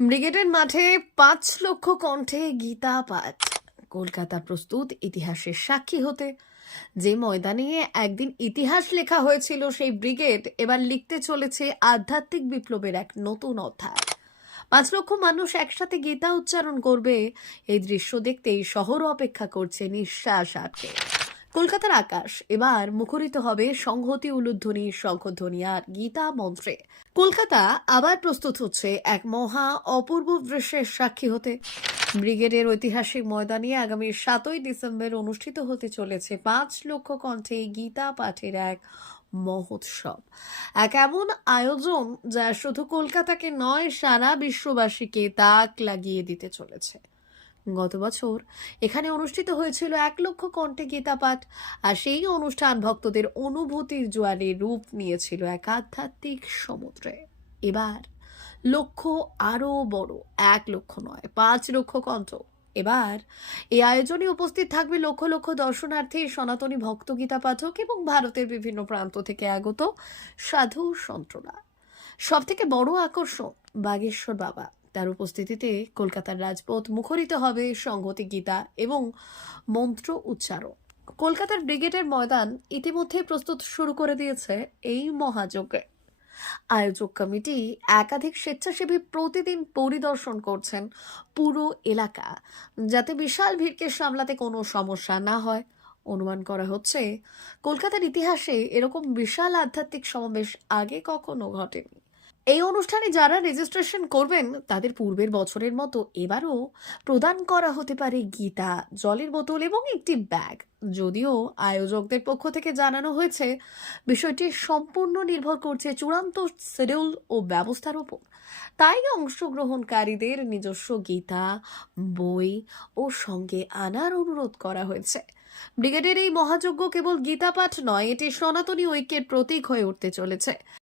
ব্রিগেডের মাঠে পাঁচ লক্ষ কণ্ঠে গীতা পাঠ। কলকাতা প্রস্তুত, ইতিহাসের সাক্ষী হতে। যে ময়দানে একদিন ইতিহাস লেখা হয়েছিল সেই ব্রিগেড, এবার লিখতে চলেছে আধ্যাত্মিক বিপ্লবের এক নতুন অধ্যায়। পাঁচ লক্ষ মানুষ একসাথে গীতা উচ্চারণ করবে, এই দৃশ্য দেখতেই শহর অপেক্ষা করছে নিঃশ্বাস আটকে। কলকাতার আকাশ। এবার মুখরিত হবে সংহতি উলুধ্বনি, শঙ্খধ্বনি আর গীতা মন্ত্রে। কলকাতা আবার প্রস্তুত হচ্ছে এক মহা অপূর্ব দৃশ্যের সাক্ষী হতে। ব্রিগেডের ঐতিহাসিক ময়দানে আগামী সাতই ডিসেম্বর অনুষ্ঠিত হতে চলেছে পাঁচ লক্ষ কণ্ঠে গীতা পাঠের এক মহোৎসব। এক এমন আয়োজন যা শুধু কলকাতাকে নয়, সারা বিশ্ববাসীকে তাক লাগিয়ে দিতে চলেছে। গত বছর এখানে অনুষ্ঠিত হয়েছিল এক লক্ষ কণ্ঠে গীতা পাঠ আর সেই অনুষ্ঠান ভক্তদের অনুভূতির জোয়ারে রূপ নিয়েছিল এক আধ্যাত্মিক সমুদ্রে। এবার লক্ষ্য আরও বড়, এক লক্ষ নয়, পাঁচ লক্ষ কণ্ঠ। এবার এই আয়োজনে উপস্থিত থাকবে লক্ষ লক্ষ দর্শনার্থী, সনাতনী ভক্ত গীতা পাঠক এবং ভারতের বিভিন্ন প্রান্ত থেকে আগত সাধু সন্ত্ররা সব থেকে বড় আকর্ষণ বাগেশ্বর বাবা। তার উপস্থিতিতে কলকাতার রাজপথ মুখরিত হবে সংহতি গীতা এবং মন্ত্র উচ্চারণ। কলকাতার ব্রিগেডের ময়দান ইতিমধ্যে প্রস্তুত শুরু করে দিয়েছে এই মহাযজ্ঞে। আয়োজক কমিটি একাধিক স্বেচ্ছাসেবী প্রতিদিন পরিদর্শন করছেন পুরো এলাকা, যাতে বিশাল ভিড়কে সামলাতে কোনো সমস্যা না হয়। অনুমান করা হচ্ছে, কলকাতার ইতিহাসে এরকম বিশাল আধ্যাত্মিক সমাবেশ আগে কখনো ঘটেনি। এই অনুষ্ঠানে যারা রেজিস্ট্রেশন করবেন, তাদের পূর্বের বছরের মতো এবারও প্রদান করা হতে পারে গীতা, জলের বোতল এবং একটি ব্যাগ। যদিও আয়োজকদের পক্ষ থেকে জানানো হয়েছে, বিষয়টি সম্পূর্ণ নির্ভর করছে চূড়ান্ত শিডিউল ও ব্যবস্থার উপর তাই অংশগ্রহণকারীদের নিজস্ব গীতা, বই ও সঙ্গে আনার অনুরোধ করা হয়েছে। ব্রিগেডের এই মহাযজ্ঞ কেবল গীতা পাঠ নয়, এটি সনাতনী ঐক্যের প্রতীক হয়ে উঠতে চলেছে।